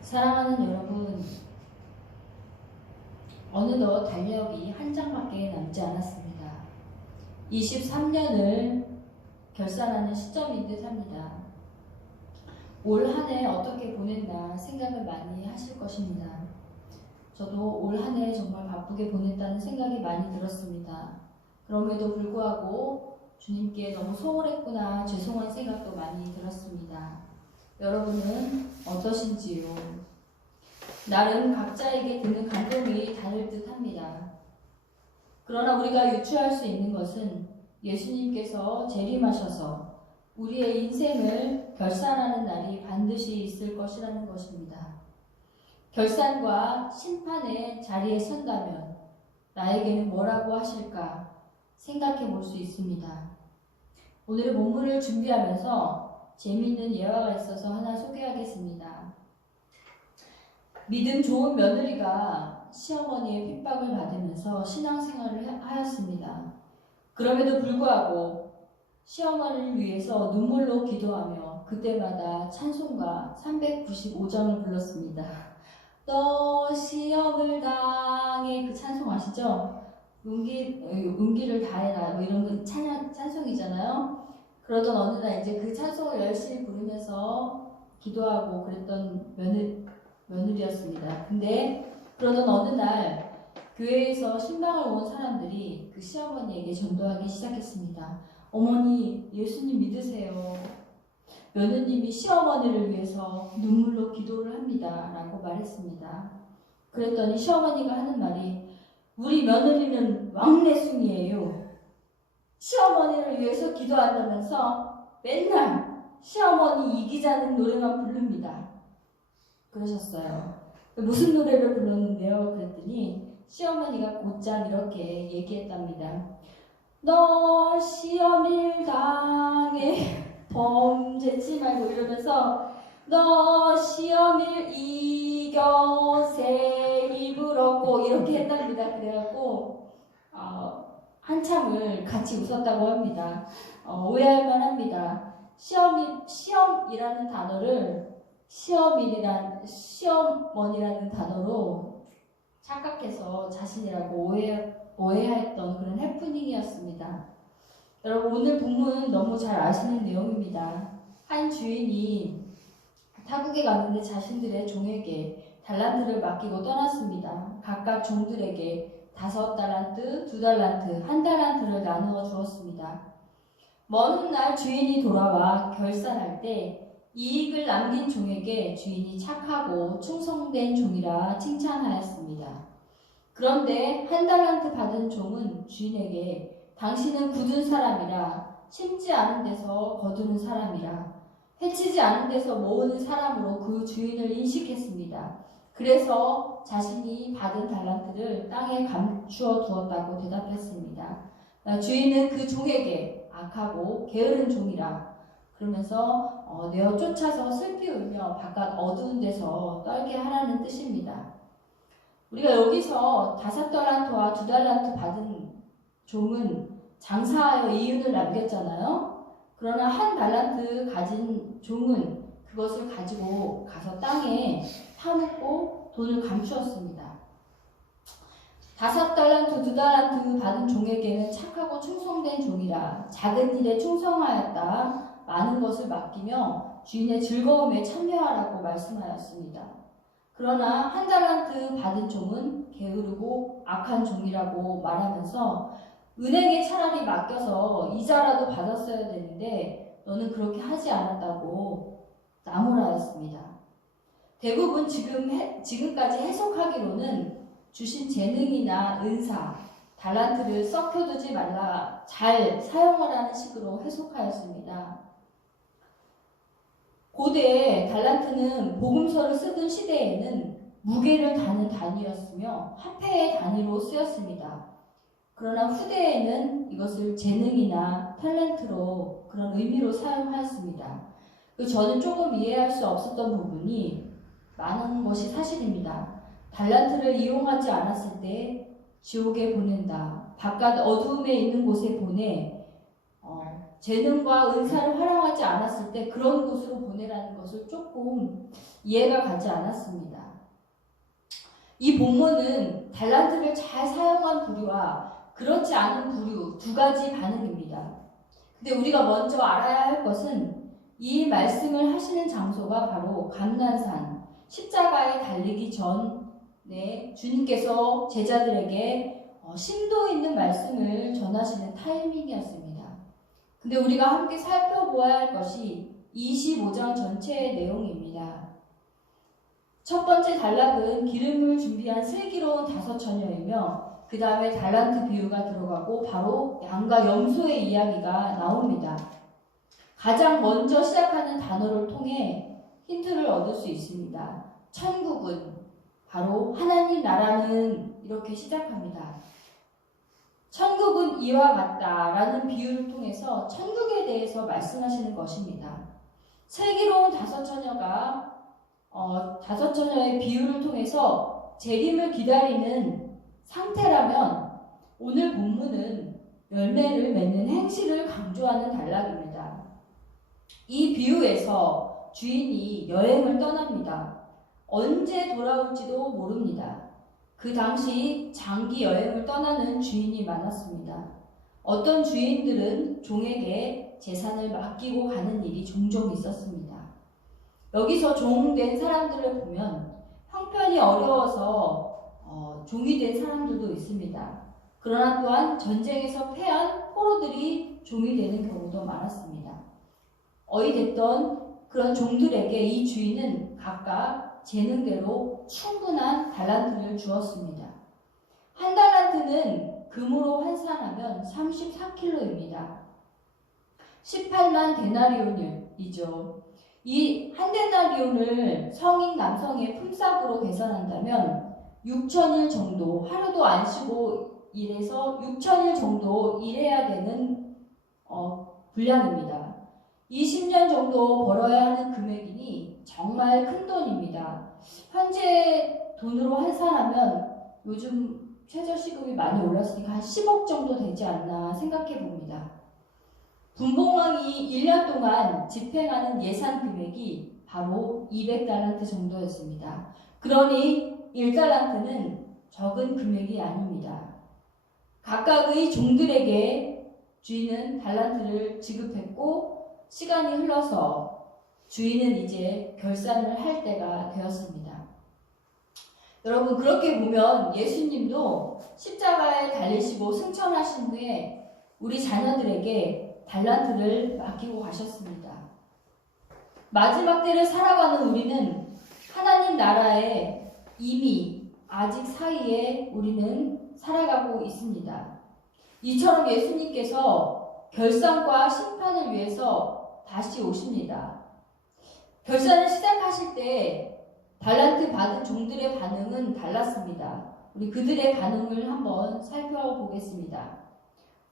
사랑하는 여러분, 어느덧 달력이 한 장밖에 남지 않았습니다. 23년을 결산하는 시점인 듯 합니다. 올 한 해 어떻게 보냈나 생각을 많이 하실 것입니다. 저도 올 한 해 정말 바쁘게 보냈다는 생각이 많이 들었습니다. 그럼에도 불구하고 주님께 너무 소홀했구나 죄송한 생각도 많이 들었습니다. 여러분은 어떠신지요? 나름 각자에게 드는 감동이 다를 듯 합니다. 그러나 우리가 유추할 수 있는 것은 예수님께서 재림하셔서 우리의 인생을 결산하는 날이 반드시 있을 것이라는 것입니다. 결산과 심판의 자리에 선다면 나에게는 뭐라고 하실까 생각해 볼 수 있습니다. 오늘의 본문을 준비하면서 재미있는 예화가 있어서 하나 소개하겠습니다. 믿음 좋은 며느리가 시어머니의 핍박을 받으면서 신앙생활을 하였습니다. 그럼에도 불구하고 시어머니를 위해서 눈물로 기도하며 그때마다 찬송가 395장을 불렀습니다. 너 시험을 당해, 그 찬송 아시죠? 용기를 다해라 뭐 이런 찬송이잖아요. 그러던 어느 날 이제 그 찬송을 열심히 부르면서 기도하고 그랬던 며느리였습니다. 근데 그러던 어느 날 교회에서 신방을 온 사람들이 그 시어머니에게 전도하기 시작했습니다. 어머니, 예수님 믿으세요. 며느님이 시어머니를 위해서 눈물로 기도를 합니다. 라고 말했습니다. 그랬더니 시어머니가 하는 말이 우리 며느리는 왕래숭이에요. 시어머니를 위해서 기도한다면서 맨날 시어머니 이기자는 노래만 부릅니다. 그러셨어요. 무슨 노래를 불렀는데요? 그랬더니 시어머니가 곧장 이렇게 얘기했답니다. 너 시험일 당해 범죄치 말고 이러면서 너 시험일 이겨 새입을 얻고 이렇게 했답니다. 그래갖고 한참을 같이 웃었다고 합니다. 오해할 만합니다. 시험이라는 단어를 시어머니라는 단어로 착각해서 자신이라고 오해했던 그런 해프닝이었습니다. 여러분, 오늘 본문 너무 잘 아시는 내용입니다. 한 주인이 타국에 갔는데 자신들의 종에게 달란트를 맡기고 떠났습니다. 각각 종들에게 5달란트, 2달란트, 1달란트를 나누어 주었습니다. 먼 훗날 주인이 돌아와 결산할 때 이익을 남긴 종에게 주인이 착하고 충성된 종이라 칭찬하였습니다. 그런데 1달란트 받은 종은 주인에게 당신은 굳은 사람이라 심지 않은 데서 거두는 사람이라 해치지 않은 데서 모으는 사람으로 그 주인을 인식했습니다. 그래서 자신이 받은 달란트를 땅에 감추어 두었다고 대답했습니다. 주인은 그 종에게 악하고 게으른 종이라 그러면서 내어 쫓아서 슬피 울며 바깥 어두운 데서 떨게 하라는 뜻입니다. 우리가 여기서 5달란트와 2달란트 받은 종은 장사하여 이윤을 남겼잖아요. 그러나 1달란트 가진 종은 그것을 가지고 가서 땅에 파묻고 돈을 감추었습니다. 5달란트, 2달란트 받은 종에게는 착하고 충성된 종이라 작은 일에 충성하였다. 많은 것을 맡기며 주인의 즐거움에 참여하라고 말씀하였습니다. 그러나 1달란트 받은 종은 게으르고 악한 종이라고 말하면서 은행에 차라리 맡겨서 이자라도 받았어야 되는데 너는 그렇게 하지 않았다고 나무라였습니다. 대부분 지금까지 해석하기로는 주신 재능이나 은사, 달란트를 썩혀두지 말라, 잘 사용하라는 식으로 해석하였습니다. 고대 달란트는 복음서를 쓰던 시대에는 무게를 다는 단위였으며 화폐의 단위로 쓰였습니다. 그러나 후대에는 이것을 재능이나 탤런트로 그런 의미로 사용하였습니다. 저는 조금 이해할 수 없었던 부분이 많은 것이 사실입니다. 달란트를 이용하지 않았을 때 지옥에 보낸다. 바깥 어두움에 있는 곳에 보내 재능과 은사를 활용하지 않았을 때 그런 곳으로 보내라는 것을 조금 이해가 가지 않았습니다. 이 본문은 달란트를 잘 사용한 부류와 그렇지 않은 부류 두 가지 반응입니다. 근데 우리가 먼저 알아야 할 것은 이 말씀을 하시는 장소가 바로 감난산, 십자가에 달리기 전에 주님께서 제자들에게 심도 있는 말씀을 전하시는 타이밍이었습니다. 근데 우리가 함께 살펴보아야 할 것이 25장 전체의 내용입니다. 첫 번째 단락은 기름을 준비한 슬기로운 5처녀이며 그 다음에 달란트 비유가 들어가고 바로 양과 염소의 이야기가 나옵니다. 가장 먼저 시작하는 단어를 통해 힌트를 얻을 수 있습니다. 천국은 바로 하나님 나라는 이렇게 시작합니다. 천국은 이와 같다라는 비유를 통해서 천국에 대해서 말씀하시는 것입니다. 슬기로운 5처녀가 5처녀의 비유를 통해서 재림을 기다리는 상태라면 오늘 본문은 열매를 맺는 행실을 강조하는 단락입니다. 이 비유에서 주인이 여행을 떠납니다. 언제 돌아올지도 모릅니다. 그 당시 장기 여행을 떠나는 주인이 많았습니다. 어떤 주인들은 종에게 재산을 맡기고 가는 일이 종종 있었습니다. 여기서 종된 사람들을 보면 형편이 어려워서 종이 된 사람들도 있습니다. 그러나 또한 전쟁에서 패한 포로들이 종이 되는 경우도 많았습니다. 어이됐던 그런 종들에게 이 주인은 각각 재능대로 충분한 달란트를 주었습니다. 한 달란트는 금으로 환산하면 34킬로입니다. 18만 데나리온이죠. 이 한 데나리온을 성인 남성의 품삯으로 계산한다면 6,000일 정도, 하루도 안 쉬고 일해서 6,000일 정도 일해야 되는 분량입니다. 20년 정도 벌어야 하는 금액이니 정말 큰 돈입니다. 현재 돈으로 환산하면 요즘 최저시급이 많이 올랐으니까 한 10억 정도 되지 않나 생각해 봅니다. 분봉왕이 1년 동안 집행하는 예산 금액이 바로 200달란트 정도였습니다. 그러니 1달란트는 적은 금액이 아닙니다. 각각의 종들에게 주인은 달란트를 지급했고 시간이 흘러서 주인은 이제 결산을 할 때가 되었습니다. 여러분, 그렇게 보면 예수님도 십자가에 달리시고 승천하신 후에 우리 자녀들에게 달란트를 맡기고 가셨습니다. 마지막 때를 살아가는 우리는 하나님 나라에 이미 아직 사이에 우리는 살아가고 있습니다. 이처럼 예수님께서 결산과 심판을 위해서 다시 오십니다. 결산을 시작하실 때 달란트 받은 종들의 반응은 달랐습니다. 우리 그들의 반응을 한번 살펴보겠습니다.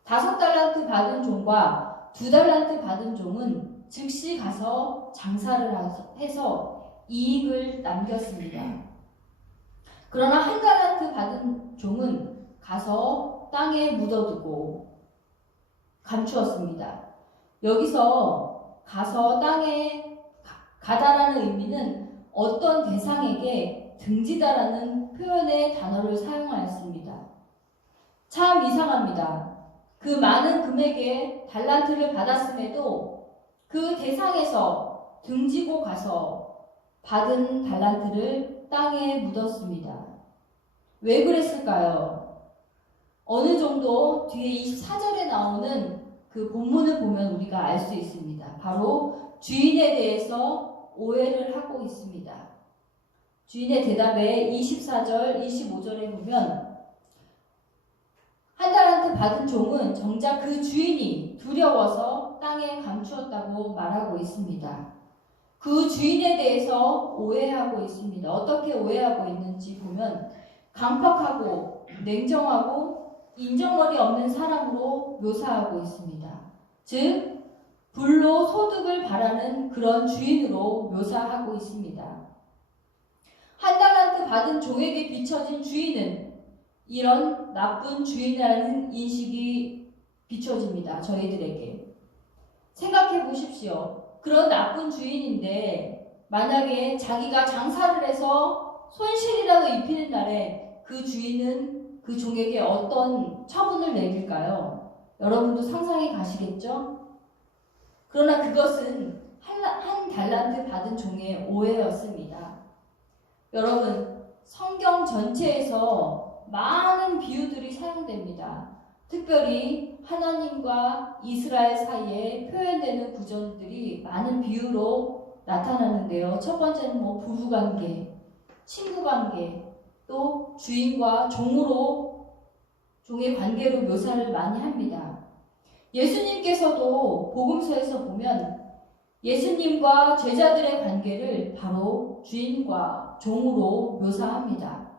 5달란트 받은 종과 2달란트 받은 종은 즉시 가서 장사를 해서 이익을 남겼습니다. 그러나 1달란트 받은 종은 가서 땅에 묻어두고 감추었습니다. 여기서 가서 땅에 가다라는 의미는 어떤 대상에게 등지다라는 표현의 단어를 사용하였습니다. 참 이상합니다. 그 많은 금액의 달란트를 받았음에도 그 대상에서 등지고 가서 받은 달란트를 땅에 묻었습니다. 왜 그랬을까요? 어느 정도 뒤에 24절에 나오는 그 본문을 보면 우리가 알 수 있습니다. 바로 주인에 대해서 오해를 하고 있습니다. 주인의 대답에 24절, 25절에 보면 한 달란트 받은 종은 정작 그 주인이 두려워서 땅에 감추었다고 말하고 있습니다. 그 주인에 대해서 오해하고 있습니다. 어떻게 오해하고 있는지 보면 강팍하고 냉정하고 인정머리 없는 사람으로 묘사하고 있습니다. 즉 불로 소득을 바라는 그런 주인으로 묘사하고 있습니다. 한 달란트 받은 종에게 비춰진 주인은 이런 나쁜 주인이라는 인식이 비춰집니다. 저희들에게. 생각해 보십시오. 그런 나쁜 주인인데 만약에 자기가 장사를 해서 손실이라도 입히는 날에 그 주인은 그 종에게 어떤 처분을 내릴까요? 여러분도 상상이 가시겠죠? 그러나 그것은 한 달란트 받은 종의 오해였습니다. 여러분, 성경 전체에서 많은 비유들이 사용됩니다. 특별히 하나님과 이스라엘 사이에 표현되는 구절들이 많은 비유로 나타나는데요. 첫 번째는 부부관계, 친구관계, 또 주인과 종의 관계로 묘사를 많이 합니다. 예수님께서도 복음서에서 보면 예수님과 제자들의 관계를 바로 주인과 종으로 묘사합니다.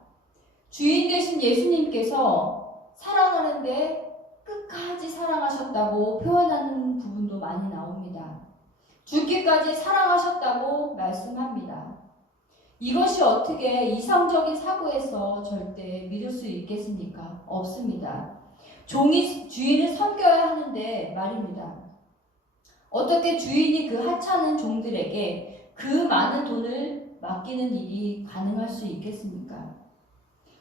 주인 되신 예수님께서 사랑하는데 끝까지 사랑하셨다고 표현하는 부분도 많이 나옵니다. 죽기까지 사랑하셨다고 말씀합니다. 이것이 어떻게 이성적인 사고에서 절대 믿을 수 있겠습니까? 없습니다. 종이 주인을 섬겨야 하는데 말입니다. 어떻게 주인이 그 하찮은 종들에게 그 많은 돈을 맡기는 일이 가능할 수 있겠습니까?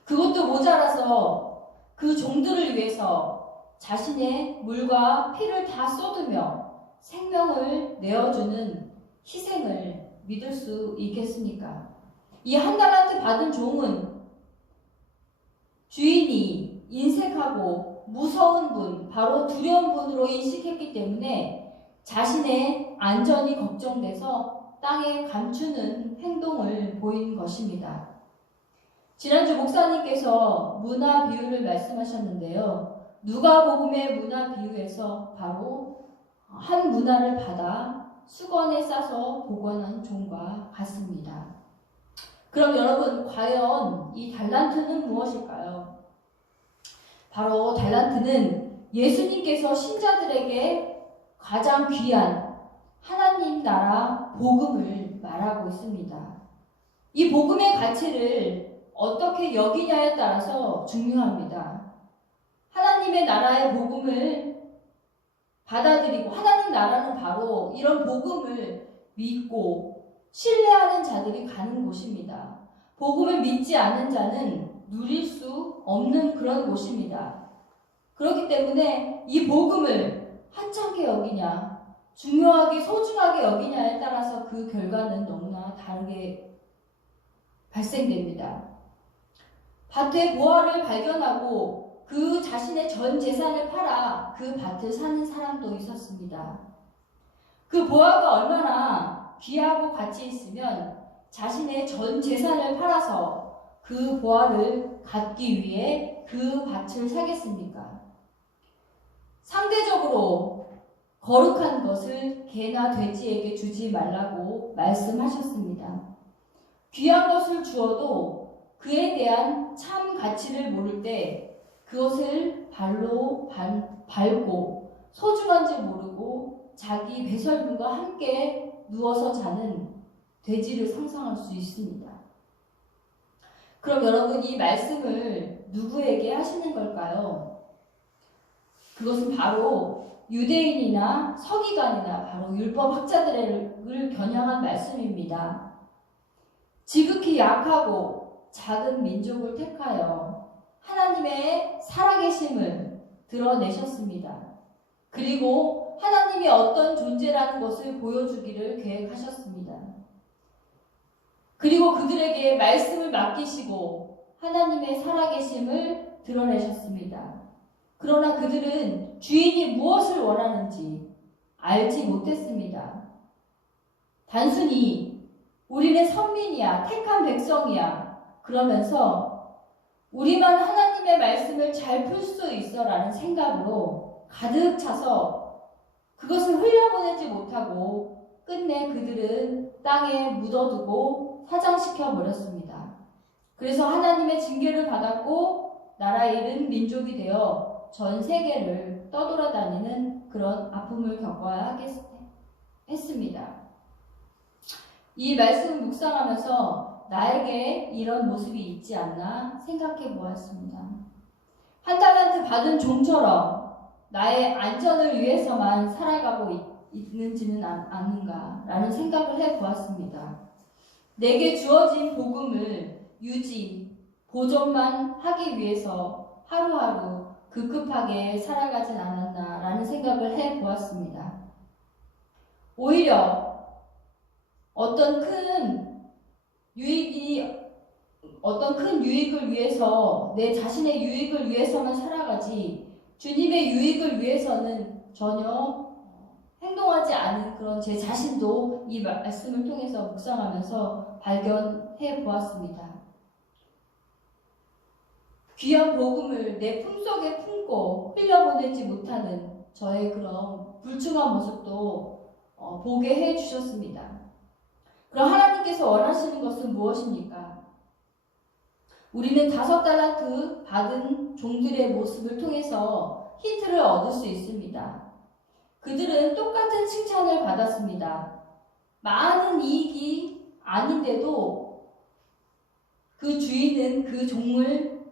그것도 모자라서 그 종들을 위해서 자신의 물과 피를 다 쏟으며 생명을 내어주는 희생을 믿을 수 있겠습니까? 이 한 달란트 받은 종은 주인이 인색하고 무서운 분, 바로 두려운 분으로 인식했기 때문에 자신의 안전이 걱정돼서 땅에 감추는 행동을 보인 것입니다. 지난주 목사님께서 문화 비유를 말씀하셨는데요. 누가복음의 문화 비유에서 바로 한 문화를 받아 수건에 싸서 보관한 종과 같습니다. 그럼 여러분, 과연 이 달란트는 무엇일까요? 바로 달란트는 예수님께서 신자들에게 가장 귀한 하나님 나라 복음을 말하고 있습니다. 이 복음의 가치를 어떻게 여기냐에 따라서 중요합니다. 하나님의 나라의 복음을 받아들이고, 하나님 나라는 바로 이런 복음을 믿고 신뢰하는 자들이 가는 곳입니다. 복음을 믿지 않는 자는 누릴 수 없는 그런 곳입니다. 그렇기 때문에 이 복음을 하찮게 여기냐, 중요하게 소중하게 여기냐에 따라서 그 결과는 너무나 다르게 발생됩니다. 밭의 보화를 발견하고 그 자신의 전 재산을 팔아 그 밭을 사는 사람도 있었습니다. 그 보화가 얼마나 귀하고 가치 있으면 자신의 전 재산을 팔아서 그 보화를 갖기 위해 그 밭을 사겠습니까? 상대적으로 거룩한 것을 개나 돼지에게 주지 말라고 말씀하셨습니다. 귀한 것을 주어도 그에 대한 참 가치를 모를 때 그것을 발로 밟고 소중한지 모르고 자기 배설물과 함께 누워서 자는 돼지를 상상할 수 있습니다. 그럼 여러분, 이 말씀을 누구에게 하시는 걸까요? 그것은 바로 유대인이나 서기관이나 바로 율법학자들을 겨냥한 말씀입니다. 지극히 약하고 작은 민족을 택하여 하나님의 살아계심을 드러내셨습니다. 그리고 하나님이 어떤 존재라는 것을 보여주기를 계획하셨습니다. 그리고 그들에게 말씀을 맡기시고 하나님의 살아계심을 드러내셨습니다. 그러나 그들은 주인이 무엇을 원하는지 알지 못했습니다. 단순히 우리는 선민이야, 택한 백성이야 그러면서 우리만 하나님의 말씀을 잘 풀 수 있어라는 생각으로 가득 차서 그것을 흘려보내지 못하고 끝내 그들은 땅에 묻어두고 사장시켜 버렸습니다. 그래서 하나님의 징계를 받았고 나라 잃은 민족이 되어 전 세계를 떠돌아다니는 그런 아픔을 겪어야 했습니다. 이 말씀을 묵상하면서 나에게 이런 모습이 있지 않나 생각해 보았습니다. 한 달란트 받은 종처럼 나의 안전을 위해서만 살아가고 있는지는 않는가라는 생각을 해보았습니다. 내게 주어진 복음을 유지, 보존만 하기 위해서 하루하루 급급하게 살아가진 않았나라는 생각을 해보았습니다. 오히려 어떤 큰 유익을 위해서, 내 자신의 유익을 위해서만 살아가지 주님의 유익을 위해서는 전혀 행동하지 않은 그런 제 자신도 이 말씀을 통해서 묵상하면서 발견해 보았습니다. 귀한 복음을 내 품속에 품고 흘려보내지 못하는 저의 그런 불충한 모습도 보게 해 주셨습니다. 그럼 하나님께서 원하시는 것은 무엇입니까? 우리는 5달란트 받은 종들의 모습을 통해서 힌트를 얻을 수 있습니다. 그들은 똑같은 칭찬을 받았습니다. 많은 이익이 아닌데도 그 주인은 그 종을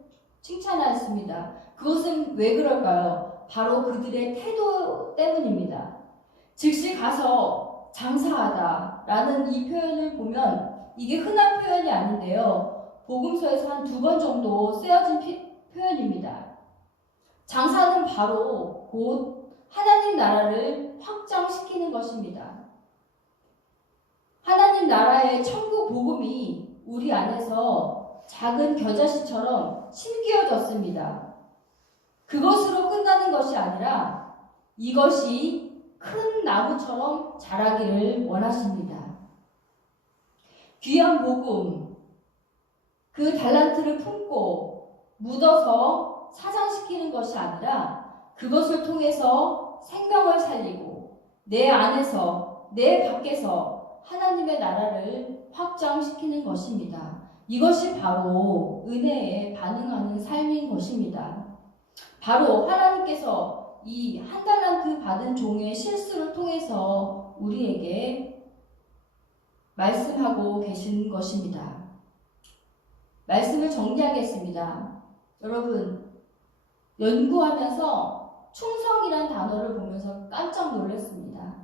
칭찬하였습니다. 그것은 왜 그럴까요? 바로 그들의 태도 때문입니다. 즉시 가서 장사하다 라는 이 표현을 보면 이게 흔한 표현이 아닌데요. 복음서에서 한 2번 정도 쓰여진 표현입니다. 장사는 바로 곧 하나님 나라를 확장시키는 것입니다. 하나님 나라의 천국 복음이 우리 안에서 작은 겨자씨처럼 심기어졌습니다. 그것으로 끝나는 것이 아니라 이것이 큰 나무처럼 자라기를 원하십니다. 귀한 복음, 그 달란트를 품고 묻어서 사장시키는 것이 아니라 그것을 통해서 생명을 살리고 내 안에서, 내 밖에서 하나님의 나라를 확장시키는 것입니다. 이것이 바로 은혜에 반응하는 삶인 것입니다. 바로 하나님께서 이 1달란트 받은 종의 실수를 통해서 우리에게 말씀하고 계신 것입니다. 말씀을 정리하겠습니다. 여러분, 연구하면서 충성이란 단어를 보면서 깜짝 놀랐습니다.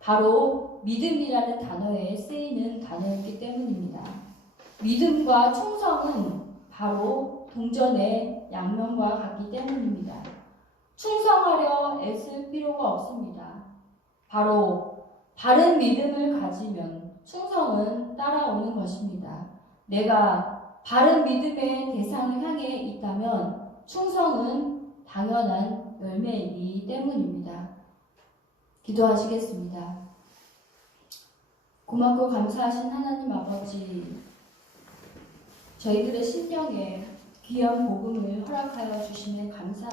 바로 믿음이라는 단어에 쓰이는 단어였기 때문입니다. 믿음과 충성은 바로 동전의 양면과 같기 때문입니다. 충성하려 애쓸 필요가 없습니다. 바로 바른 믿음을 가지면 충성은 따라오는 것입니다. 내가 바른 믿음의 대상을 향해 있다면 충성은 당연한 열매이기 때문입니다. 기도하시겠습니다. 고맙고 감사하신 하나님 아버지, 저희들의 심령에 귀한 복음을 허락하여 주시면 감사합니다.